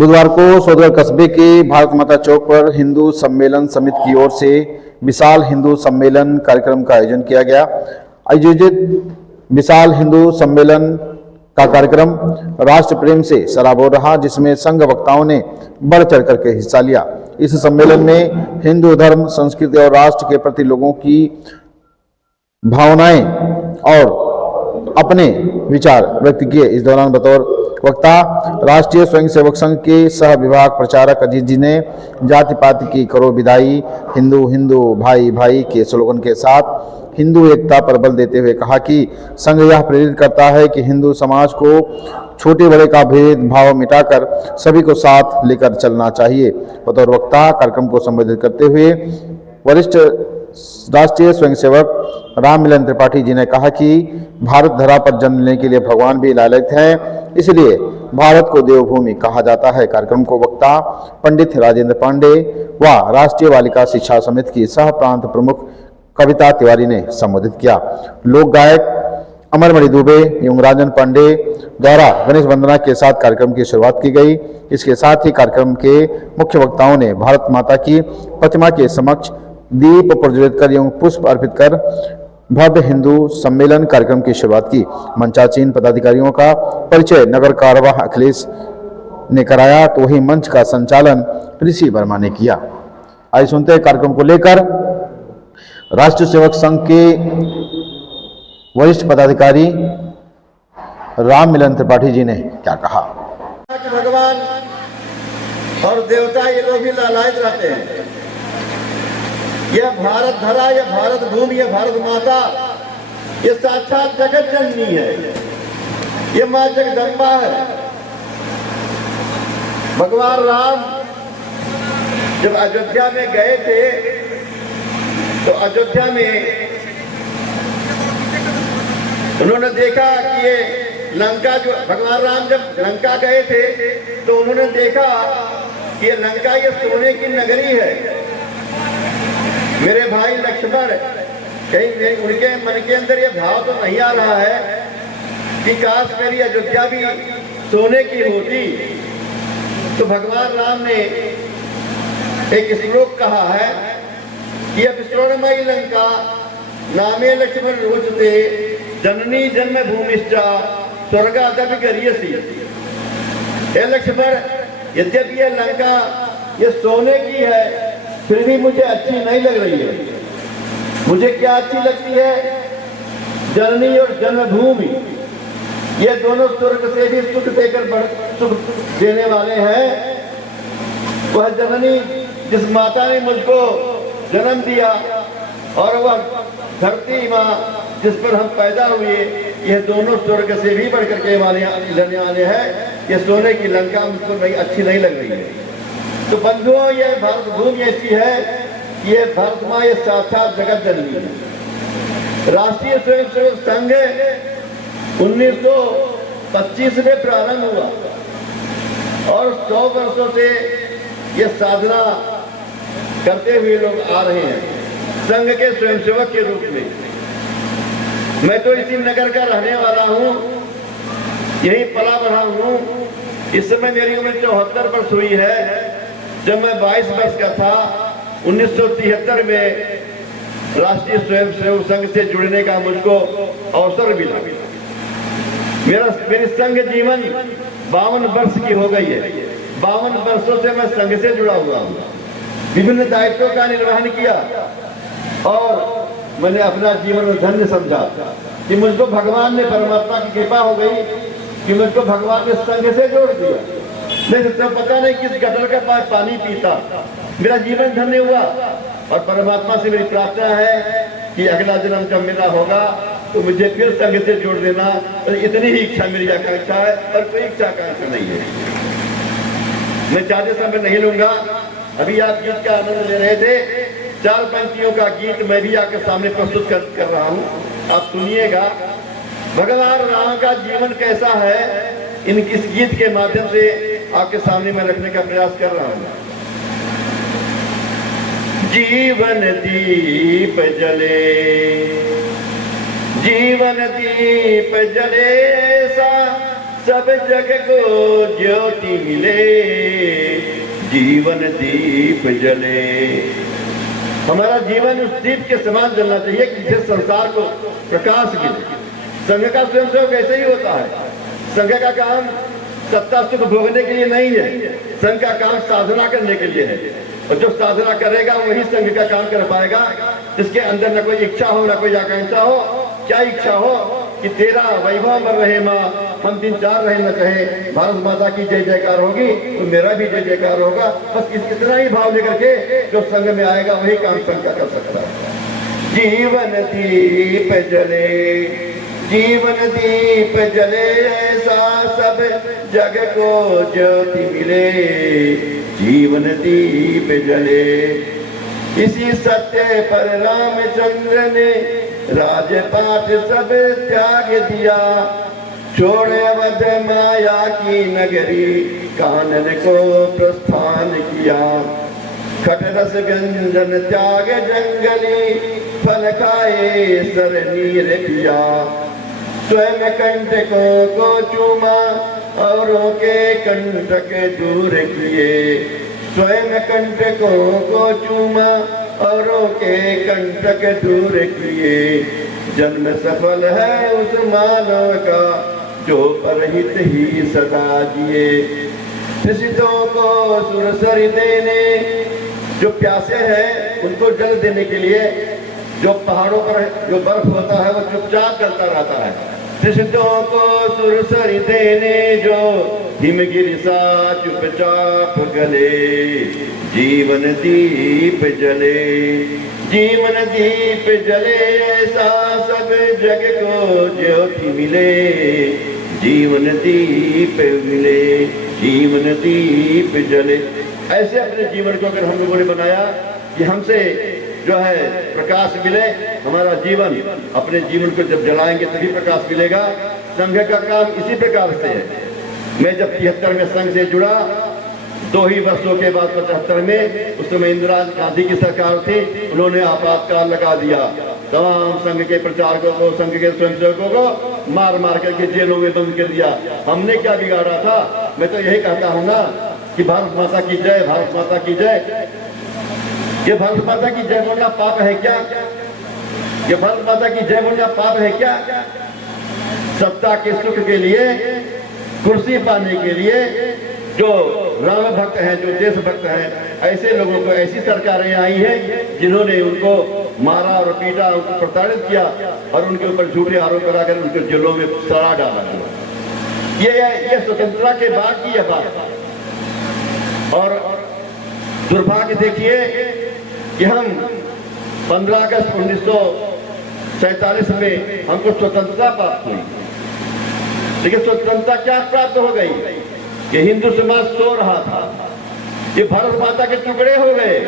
बुधवार को सौदगर कस्बे के भारत माता चौक पर हिंदू सम्मेलन समिति की ओर से विशाल हिंदू सम्मेलन कार्यक्रम का आयोजन किया गया। आयोजित विशाल हिंदू सम्मेलन का कार्यक्रम राष्ट्र प्रेम से सराबोर रहा, जिसमें संघ वक्ताओं ने बढ़ चढ़ करके हिस्सा लिया। इस सम्मेलन में हिंदू धर्म, संस्कृति और राष्ट्र के प्रति लोगों की भावनाएं और अपने विचार व्यक्त किए। इस दौरान बतौर वक्ता राष्ट्रीय स्वयंसेवक संघ के सह विभाग प्रचारक अजीत जी ने जाति पाति की करो विदाई, हिंदू हिंदू भाई भाई के स्लोगन के साथ हिंदू एकता पर बल देते हुए कहा कि संघ यह प्रेरित करता है कि हिंदू समाज को छोटे बड़े का भेदभाव मिटाकर सभी को साथ लेकर चलना चाहिए। बतौर वक्ता कार्यक्रम को संबोधित करते हुए वरिष्ठ राष्ट्रीय स्वयंसेवक राम मिलन त्रिपाठी जी ने कहा कि भारत धरा पर जन्म लेने के लिए भगवान भी लालयित हैं, इसलिए भारत को देवभूमि कहा जाता है। कार्यक्रम को वक्ता पंडित राजेंद्र पांडे व राष्ट्रीय बालिका शिक्षा समिति की सह प्रांत प्रमुख कविता तिवारी ने संबोधित किया। लोक गायक अमरमणि दुबे एवं राजन पांडे द्वारा गणेश वंदना के साथ कार्यक्रम की शुरुआत की गई। इसके साथ ही कार्यक्रम के मुख्य वक्ताओं ने भारत माता की प्रतिमा के समक्ष दीप प्रज्वलित कर एवं पुष्प अर्पित कर भव्य हिंदू सम्मेलन कार्यक्रम की शुरुआत की। मंचासीन पदाधिकारियों का परिचय नगर कार्यवाह अखिलेश ने कराया, तो वही मंच का संचालन ऋषि वर्मा ने किया। आइए सुनते हैं कार्यक्रम को लेकर राष्ट्रीय सेवक संघ के वरिष्ठ पदाधिकारी राम मिलन त्रिपाठी जी ने क्या कहा। भगवान और देवता ये लोग भी लालायित रहते हैं। यह भारत धरा, यह भारत भूमि, यह भारत माता, ये साक्षात जगत जननी है, ये माँ जगदम्बा है। भगवान राम जब अयोध्या में गए थे तो अयोध्या में उन्होंने देखा कि ये लंका, जो भगवान राम जब लंका गए थे तो उन्होंने देखा कि ये लंका ये सोने की नगरी है। मेरे भाई लक्ष्मण, कहीं उनके मन के अंदर ये भाव तो नहीं आ रहा है कि काश मेरी अयोध्या भी सोने की होती। तो भगवान राम ने एक श्लोक कहा है कि अब स्वर्णमयी लंका नामे लक्ष्मण रोचते जननी जन्म भूमिश्चा स्वर्गादपि गरीयसी। हे लक्ष्मण, यद्यपि ये लंका ये सोने की है फिर भी मुझे अच्छी नहीं लग रही है। मुझे क्या अच्छी लगती है? जननी और जन्मभूमि, ये दोनों स्वर्ग से भी सुख देकर सुख देने वाले हैं। वह जननी जिस माता ने मुझको जन्म दिया और वह धरती माँ जिस पर हम पैदा हुए, यह दोनों स्वर्ग से भी बढ़कर के लेने वाले हैं। ये सोने की लंका मुझको अच्छी नहीं लग रही है। तो बंधुओं, ये भारत भूमि ऐसी है कि ये भारत माँ ये साक्षात जगत जननी है। राष्ट्रीय स्वयंसेवक संघ 1925 में प्रारंभ हुआ और 100 वर्षों से ये साधना करते हुए लोग आ रहे हैं संघ के स्वयंसेवक के रूप में। मैं तो इसी नगर का रहने वाला हूँ, यही पला बढ़ा हूँ। इस समय मेरी उम्र 74 वर्ष हुई है। जब मैं 22 वर्ष का था 1973 में राष्ट्रीय स्वयंसेवक संघ से जुड़ने का मुझको अवसर मिला। मेरी संघ जीवन 52 वर्ष की हो गई है। 52 वर्षों से मैं संघ से जुड़ा हुआ हूँ। विभिन्न दायित्वों का निर्वहन किया और मैंने अपना जीवन धन्य समझा कि मुझको भगवान ने, परमात्मा की कृपा हो गई कि मुझको भगवान ने संघ से जोड़ दिया। नहीं तो पता नहीं किस गटर का पास पानी पीता। मेरा जीवन धन्य हुआ और परमात्मा से मेरी प्रार्थना है कि अगला जन्म जब मिला होगा तो मुझे फिर संघ से जोड़ देना। तो इतनी ही इच्छा मेरी आकांक्षा है और कोई इच्छा आकांक्षा नहीं है। मैं ज्यादा समय नहीं लूंगा। अभी आप गीत का आनंद ले रहे थे, 4 पंक्तियों का गीत मैं भी आपके सामने प्रस्तुत कर रहा हूँ, आप सुनिएगा। भगवान राम का जीवन कैसा है, इस गीत के माध्यम से आपके सामने मैं रखने का प्रयास कर रहा हूँ। जीवन दीप जले, जीवन दीप जले सा सब जग को ज्योति मिले। जीवन दीप जले। हमारा जीवन उस दीप के समान जलना चाहिए कि जिस संसार को प्रकाश मिले। संघ का स्वयंसेवक ऐसे ही होता है। संघ का काम सत्ता सुख भोगने के लिए नहीं है, संघ का काम साधना करने के लिए है। और जो साधना करेगा वही संघ का काम कर पाएगा, जिसके अंदर न कोई इच्छा हो न कोई आकांक्षा हो। क्या इच्छा हो कि तेरा वैभव बढ़ रहे माँ, हम दिन चार रहे न कहे, भारत माता की जय जयकार होगी तो मेरा भी जय जयकार होगा। बस इतना ही भाव लेकर के जो संघ में आएगा वही काम संघ का कर सकता है। जीवन दीप जले, जीवन दीप जले, ऐसा सब जग को ज्योति मिले। जीवन दीप जले, इसी सत्य पर रामचंद्र ने राजपाट सब त्याग दिया। छोड़े अवध माया की नगरी, कानन को प्रस्थान किया। खटरस व्यंजन त्याग जंगली, फल खाए सर नीर पिया। स्वयं कंटकों को चूमा, औरों के कंटक दूर किए। स्वयं कंटकों को चूमा, औरों के कंटक दूर किए। जन्म सफल है उस मानव का, जो परहित ही सदा जिए। त्रिषितों को सुरसरी देने, जो प्यासे हैं उनको जल देने के लिए जो पहाड़ों पर जो बर्फ होता है वो चुपचाप करता रहता है। त्रिषितों को सुरसरी देने, जो हिमगिरि सा चुपचाप गले। जीवन दीप जले, जीवन दीप जले, ऐसा सब जग को ज्योति मिले। जीवन दीप मिले, जीवन दीप जले। ऐसे अपने जीवन को अगर हम लोगों ने बनाया कि हमसे जो है प्रकाश मिले, हमारा जीवन, अपने जीवन को जब जलाएंगे तभी प्रकाश मिलेगा। संघ का काम इसी प्रकार से है। मैं जब 73 में संघ से जुड़ा, 2 ही वर्षों के बाद 75 में, उस समय इंदिरा गांधी की सरकार थी, उन्होंने आपातकाल लगा दिया। तमाम संघ के प्रचारकों को, संघ के स्वयंसेवकों को मार मार करके जेलों में बंद कर दिया। हमने क्या बिगाड़ा था? मैं तो यही कहता हूँ ना कि भारत माता की जय, भारत माता की जय। ये भारत माता की जय बोलना पाप है क्या? ये भारत माता की जय बोलना पाप है क्या? सत्ता के सुख के लिए, कुर्सी पाने के लिए जो राम भक्त हैं, जो देश भक्त हैं, ऐसे लोगों को, ऐसी सरकारें आई हैं जिन्होंने उनको मारा और पीटा, उनको प्रताड़ित किया और उनके ऊपर झूठे आरोप लगाकर उनको जेलों में सड़ा डाला। ये स्वतंत्रता के बाद की यह बात। और दुर्भाग्य देखिए कि हम 15 अगस्त 1947 में हमको स्वतंत्रता प्राप्त हुई, लेकिन स्वतंत्रता क्या प्राप्त हो गई? ये हिंदू समाज सो रहा था, ये भारत माता के टुकड़े हो गए।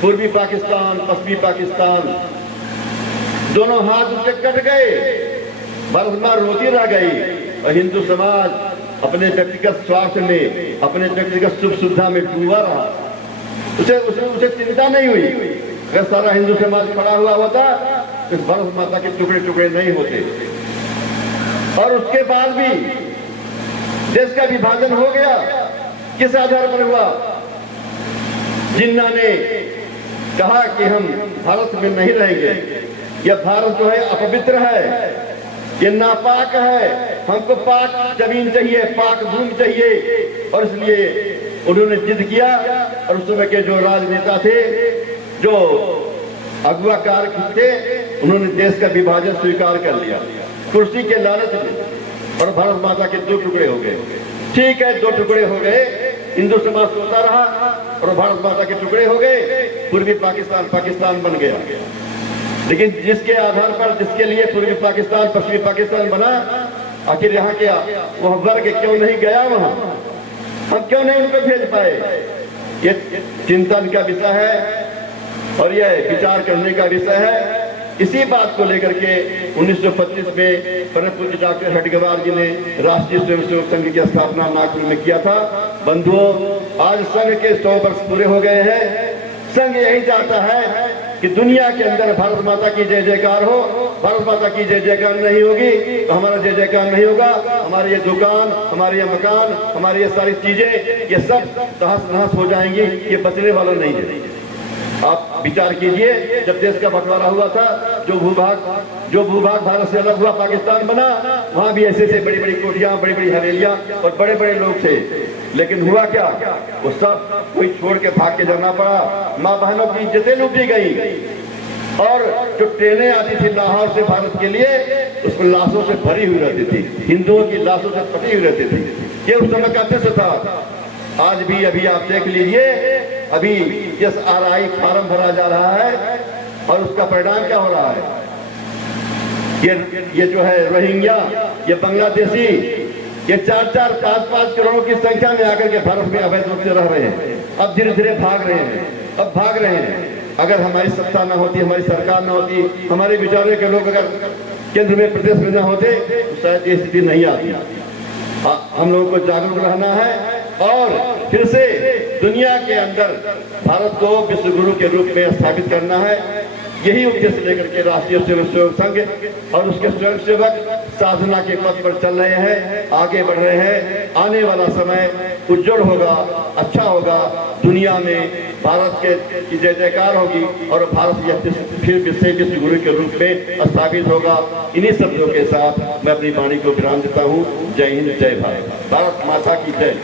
पूर्वी पाकिस्तान, पश्चिमी पाकिस्तान, दोनों हाथ उसके कट गए। भारत माँ रोती रह गई और हिंदू समाज अपने व्यक्तिगत स्वार्थ में, अपने व्यक्तिगत सुख सुविधा में डूबा रहा। उसे चिंता नहीं हुई। अगर सारा हिंदू समाज खड़ा हुआ होता तो इस भारत माता के टुकड़े टुकड़े नहीं होते। और उसके बाद भी देश का विभाजन हो गया। किस आधार पर हुआ? जिन्ना ने कहा कि हम भारत में नहीं रहेंगे, यह भारत जो है अपवित्र है, ये नापाक है, हमको पाक जमीन चाहिए, पाक भूमि चाहिए। और इसलिए उन्होंने जिद किया और उस समय के जो राजनेता थे, जो अगुवाकार थे, उन्होंने देश का विभाजन स्वीकार कर लिया कुर्सी के लालच में। और भारत माता के 2 टुकड़े हो गए। ठीक है, 2 टुकड़े हो गए, हिंदू समाज सोता रहा और भारत माता के टुकड़े हो गए। पूर्वी पाकिस्तान पाकिस्तान बन गया। लेकिन जिसके आधार पर, जिसके लिए पूर्वी पाकिस्तान पश्चिमी पाकिस्तान बना, आखिर यहाँ के वह वर्ग क्यों नहीं गया वहां? हम क्यों नहीं उनको भेज पाए? ये चिंतन का विषय है और यह विचार करने का विषय है। इसी बात को लेकर के 1925 में परम पूज्य डॉक्टर हटगवार जी ने राष्ट्रीय स्वयंसेवक संघ की स्थापना नागपुर में किया था। बंधुओं, आज संघ के 100 वर्ष पूरे हो गए हैं। संघ यही चाहता है कि दुनिया के अंदर भारत माता की जय जयकार हो। भारत माता की जय जयकार नहीं होगी तो हमारा जय जयकार नहीं होगा। हमारी ये दुकान, हमारे ये मकान, हमारी ये सारी चीजें, ये सब तहस नहस हो जाएंगी। ये बचने वाला नहीं है। आप विचार कीजिए, जब देश का बंटवारा हुआ था, जो भूभाग भारत से अलग हुआ, पाकिस्तान बना, वहां भी ऐसे ऐसे बड़ी बड़ी कोठियां, बड़ी बड़ी हवेलियां और बड़े बड़े लोग थे। लेकिन हुआ क्या, वो सब कोई छोड़ के भाग के जाना पड़ा। माँ बहनों की इज्जतें लूटी गई और जो ट्रेनें आती थी लाहौर से भारत के लिए, उसमें लाशों से भरी हुई रहती थी, हिंदुओं की लाशों से पटी हुई रहती थी। ये उस समय का दृश्य था। आज भी अभी आप देख लीजिए, अभी SRI फार्म भरा जा रहा है और उसका परिणाम क्या हो रहा है। ये जो है रोहिंग्या, ये बांग्लादेशी, ये 4-4, 5-5 करोड़ों की संख्या में आकर के भारत में अवैध रूप से रह रहे हैं। अब धीरे धीरे भाग रहे हैं। अगर हमारी सत्ता ना होती, हमारी सरकार ना होती, हमारे विचारों के लोग अगर केंद्र में, प्रदेश में ना होते, तो शायद ये स्थिति नहीं आती। हम लोगों को जागरूक रहना है और फिर से दुनिया के अंदर भारत को विश्व गुरु के रूप में स्थापित करना है। यही उद्देश्य लेकर के राष्ट्रीय स्वयंसेवक संघ और उसके स्वयंसेवक साधना के पथ पर चल रहे हैं, आगे बढ़ रहे हैं। आने वाला समय उज्जवल होगा, अच्छा होगा। दुनिया में भारत की जय जयकार होगी और भारत फिर विश्व गुरु के रूप में स्थापित होगा। इन्हीं शब्दों के साथ मैं अपनी वाणी को विराम देता हूँ। जय हिंद, जय भारत। भारत माता की जय।